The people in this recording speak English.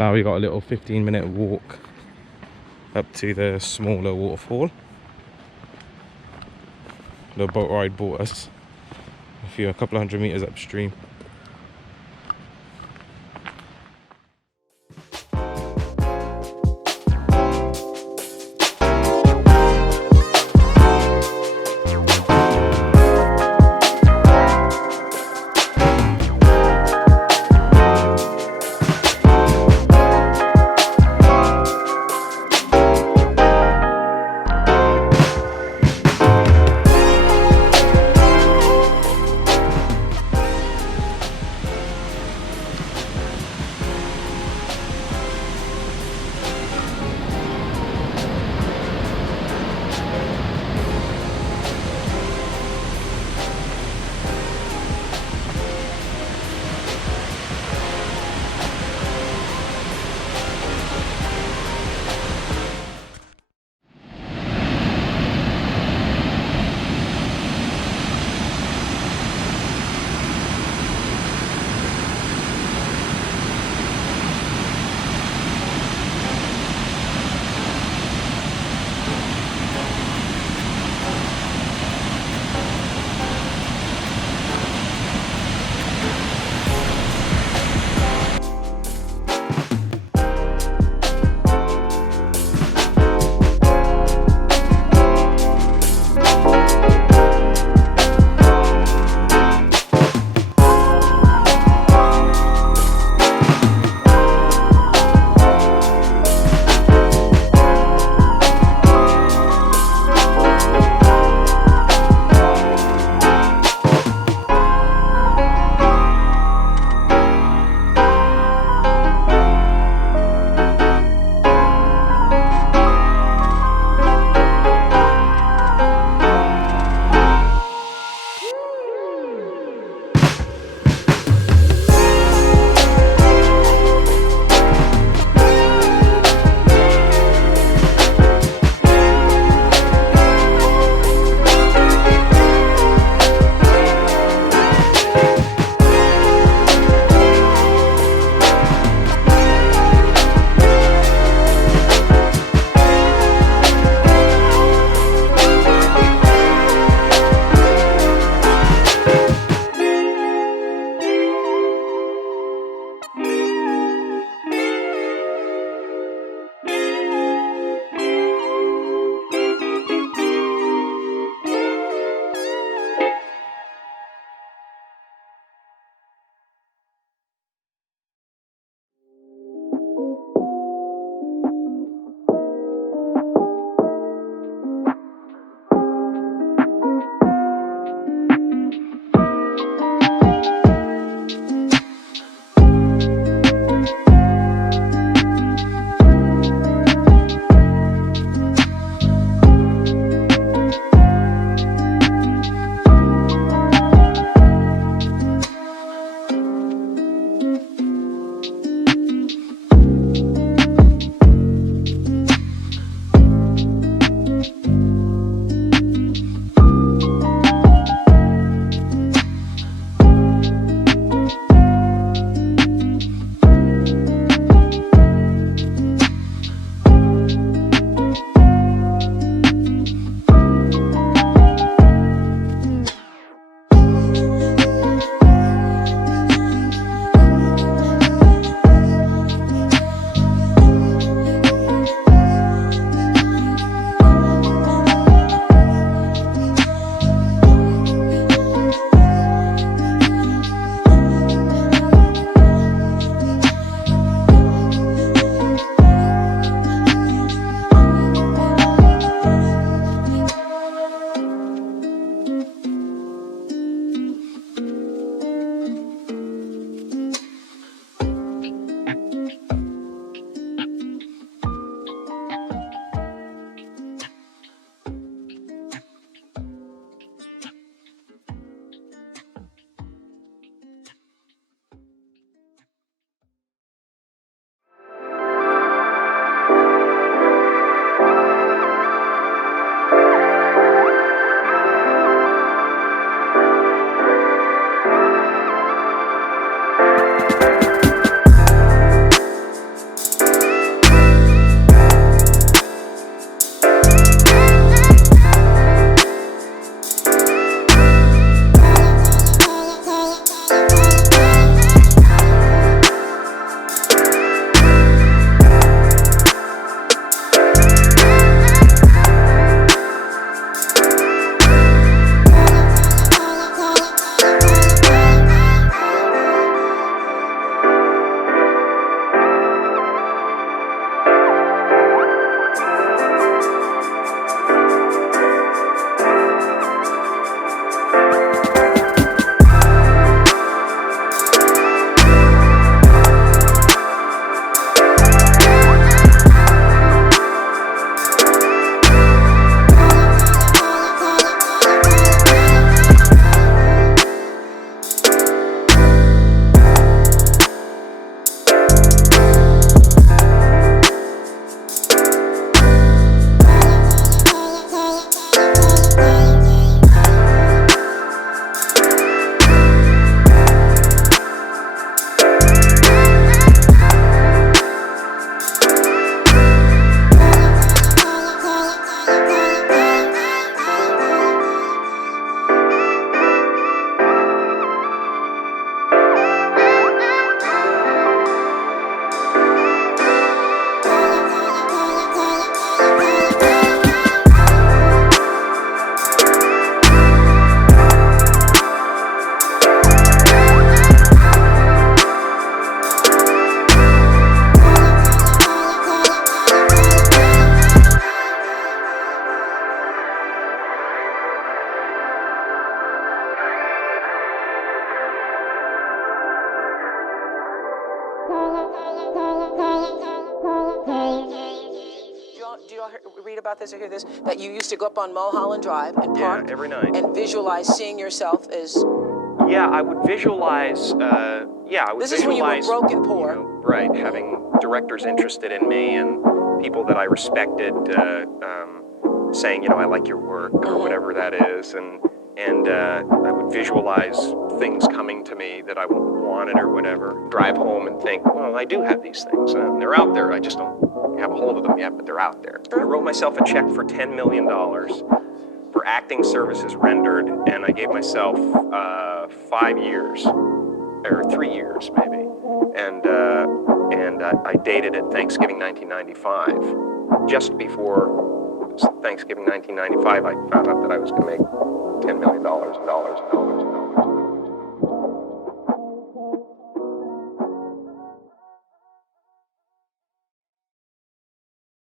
Now we got a little 15-minute walk up to the smaller waterfall. The boat ride brought us a couple of hundred meters upstream. read about this or hear this? That you used to go up on Mulholland Drive and park every night and visualize seeing yourself as... Yeah, I would visualize, This is when you were broke and poor. You know, right, having directors interested in me and people that I respected saying, you know, I like your work or whatever that is, and I would visualize things coming to me that I wanted or whatever. Drive home and think, well, I do have these things. They're out there. I just don't have a hold of them yet, but they're out there. I wrote myself a check for $10 million for acting services rendered, and I gave myself 5 years, or 3 years maybe, and I dated it Thanksgiving 1995. Just before Thanksgiving 1995, I found out that I was going to make $10 million and dollars.